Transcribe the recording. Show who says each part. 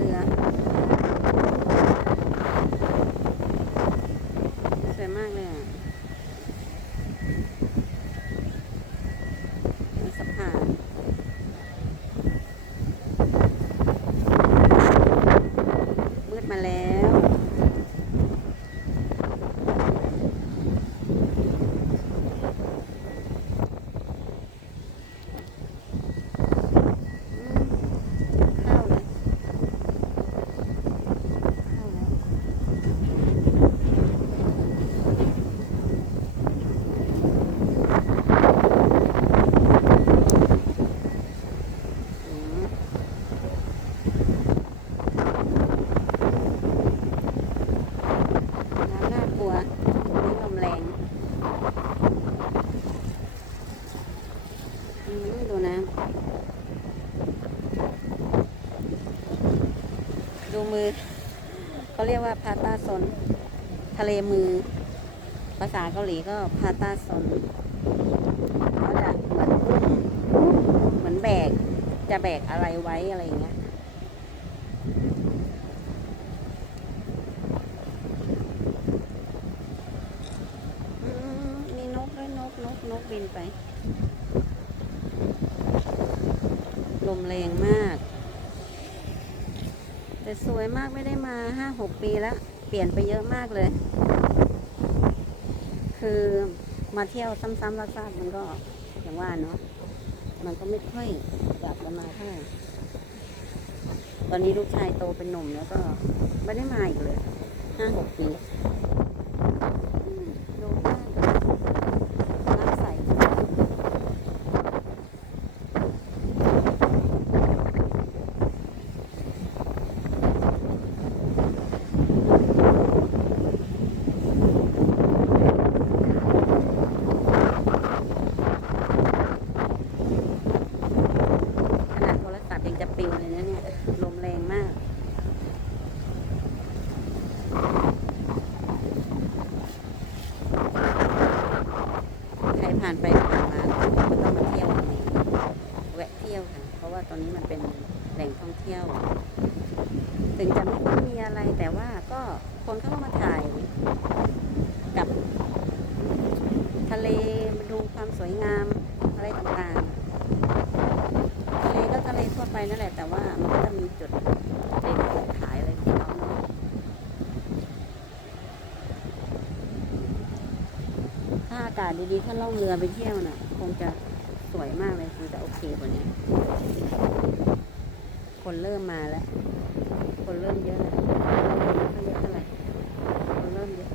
Speaker 1: เห็นเรือ สวยมากเลยอะมีสะพานมืดมาแล้ว อืมเข้าเลยเข้าแล้ว อืมน้ำน่ากลัวนี่ลมแรงอืม ดูนะ ดูมือเขาเรียกว่าพาตาซนทะเลมือ ภาษาเกาหลีก็พาตาซนเขาจะเหมือนเหมือนแบก จะแบกอะไรไว้อะไรอย่างเงี้ยมีนกด้วยนกนกนกบินไป ลมแรงมาก แต่สวยมากไม่ได้มาห้าหกปีแล้ว เปลี่ยนไปเยอะมากเลย คือมาเที่ยวซ้ำๆซากๆมันก็อย่างว่าเนาะมันก็ไม่ค่อยอยากจะมาเท่าไหร่ตอนนี้ลูกชายโตเป็นหนุ่มแล้วก็ไม่ได้มาอีกเลยห้าหกปีอืมดูมากน้ำใสขนาดโทรศัพท์ยังจะปลิวเลยนะเนี่ย ลมแรงมาก ใคร ผ่านไปผ่านมาก็ต้องมาเที่ยวตรงนี้แวะเที่ยวค่ะ เพราะว่าตอนนี้มันเป็นแหล่งท่องเที่ยว ถึงจะไม่ค่อยมีอะไรแต่ว่าก็คนเข้ามาถ่ายกับ ทะเลมาดูความสวยงามอะไรต่างๆ ทะเลก็ทะเลทั่วไปนั่นแหละแต่ว่ามันก็จะมีจุดเด่นจุดขายอะไรของเขาเนาะ ถ้า อากาศดีๆถ้าล่องเรือไปเที่ยวน่ะ คงจะสวยมากเลยคงจะโอเคกว่านี้ คนเริ่มมาแล้ว คนเริ่มเยอะแล้วไม่ค่อยเยอะเท่าไหร่คนเริ่มเยอะ